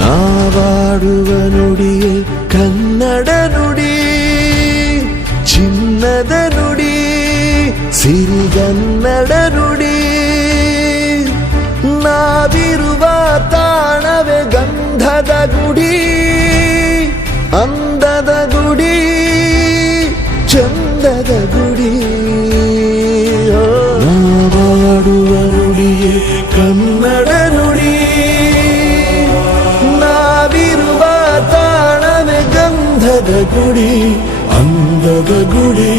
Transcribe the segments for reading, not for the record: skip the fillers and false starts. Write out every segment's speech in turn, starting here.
ನಾವಾಡುವ ನುಡಿಯೇ ಕನ್ನಡ ನುಡಿ, ಚಿನ್ನದ ನುಡಿ, ಸಿರಿಗನ್ನಡ ನುಡಿ. ನಾವಿರುವ ತಾಣವೇ ಗಂಧದ ಗುಡಿ, ಅಂದದ ಗುಡಿ, ಚಂದದ ಗುಡಿ. ನಾವಾಡುವ ನುಡಿಯೇ ಕನ್ನಡ ನುಡಿ, ನಾವಿರುವ ತಾಣವೇ ಗಂಧದ ಗುಡಿ, ಅಂದದ ಗುಡಿ,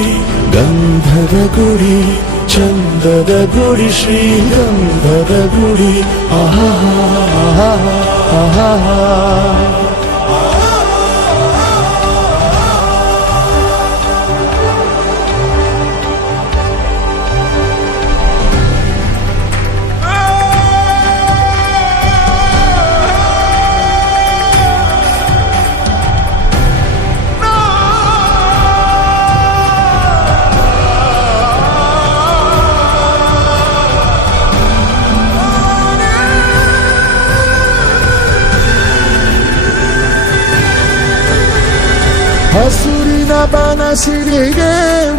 ಗಂಧದ ಗುಡಿ, ಚಂದದ ಗುಡಿ, ಶ್ರೀಗಂಧದ ಗುಡಿ. ಆಹಾ ಆಹಾ ಆಹಾ. ಹಸುರಿನ ಬನಸಿರಿಗೆ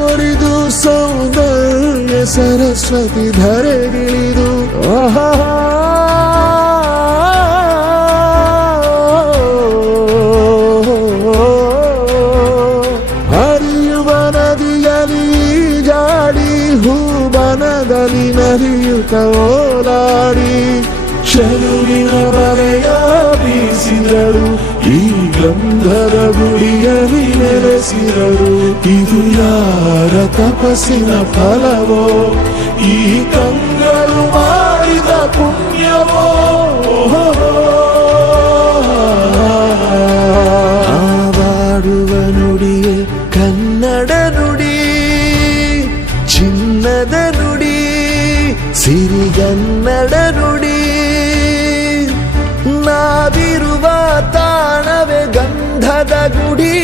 ಒಲಿದು ಸೌಂದರ್ಯ ಸರಸ್ವತಿ ಧರೆಗಿಳಿದು ಹರಿಯುವ ನದಿಯಲ್ಲಿ ಜಾಡಿ ಹೂಬನದಲ್ಲಿ ನರಿಯುತ್ತ ಓಲಾಡಿ ಶರುವಿನ ಬರೆಯ ಬೀಸಿದರು, ಈ ಗಂಧದ ಗುಡಿಯಲ್ಲಿ ನೆಲೆಸಿದರು. ಇದು ಯಾರ ತಪಸ್ಸಿನ ಫಲವೋ, ಈ ಕಂಗಳು ಮಾಡಿದ ಪುಣ್ಯವೋ. ನಾವಾಡುವ ನುಡಿಯೇ ಕನ್ನಡ ನುಡಿ, ಚಿನ್ನದ ನುಡಿ, ಸಿರಿಗನ್ನಡ ನುಡಿ. ನಾವಿರುವ ತಾಣವೇ ಗಂಧದ ಗುಡಿ,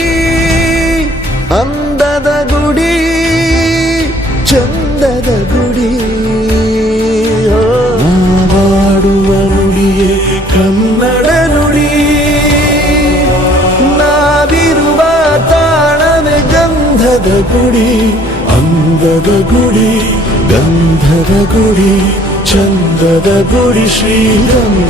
ಅಂದದ ಗುಡಿ, ಚಂದದ ಗುಡಿ. ನಾವಾಡುವ ನುಡಿಯೇ ಕನ್ನಡ ನುಡಿ, ನಾವಿರುವ ತಾಣವೇ ಗಂಧದ ಗುಡಿ, ಅಂದದ ಗುಡಿ, ಗಂಧದ ಗುಡಿ, ಚಂದದ ಗುಡಿ, ಶ್ರೀಗಂಧ.